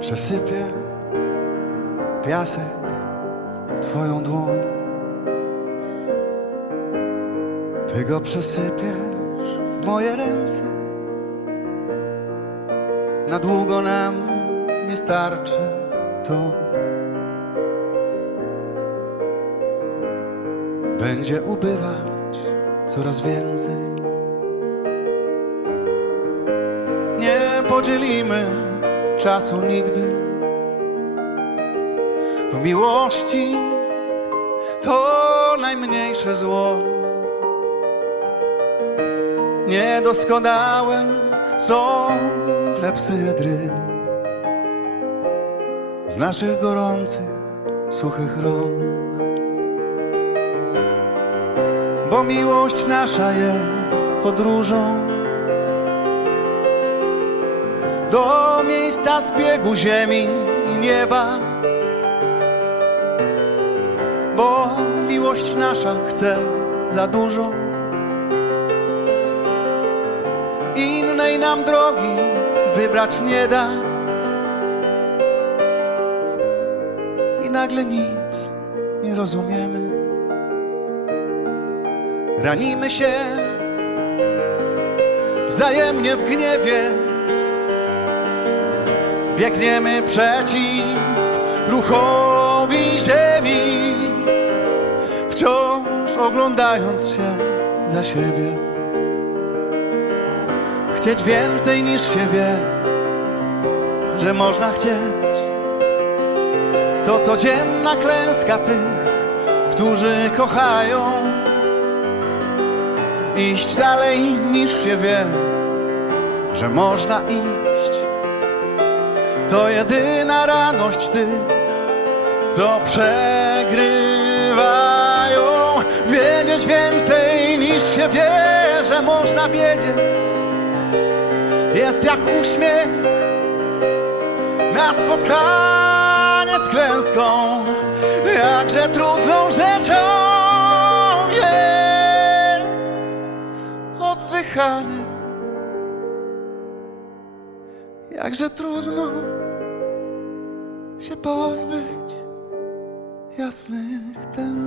Przesypię piasek w twoją dłoń. Ty go przesypiesz w moje ręce. Na długo nam nie starczy to. Będzie ubywać coraz więcej. Nie podzielimy czasu nigdy. W miłości to najmniejsze zło. Niedoskonałe są klepsydry z naszych gorących, suchych rąk. Bo miłość nasza jest podróżą do miejsca zbiegu ziemi i nieba. Bo miłość nasza chce za dużo. Innej nam drogi wybrać nie da. I nagle nic nie rozumiemy. Ranimy się wzajemnie w gniewie. Biegniemy przeciw ruchowi ziemi, wciąż oglądając się za siebie. Chcieć więcej niż się wie, że można chcieć. To codzienna klęska tych, którzy kochają. Iść dalej niż się wie, że można iść. To jedyna radość tych, co przegrywają. Wiedzieć więcej niż się wie, że można wiedzieć. Jest jak uśmiech na spotkanie z klęską. Jakże trudną rzeczą jest oddychanie. Jakże trudno się pozbyć jasnych tęsknot.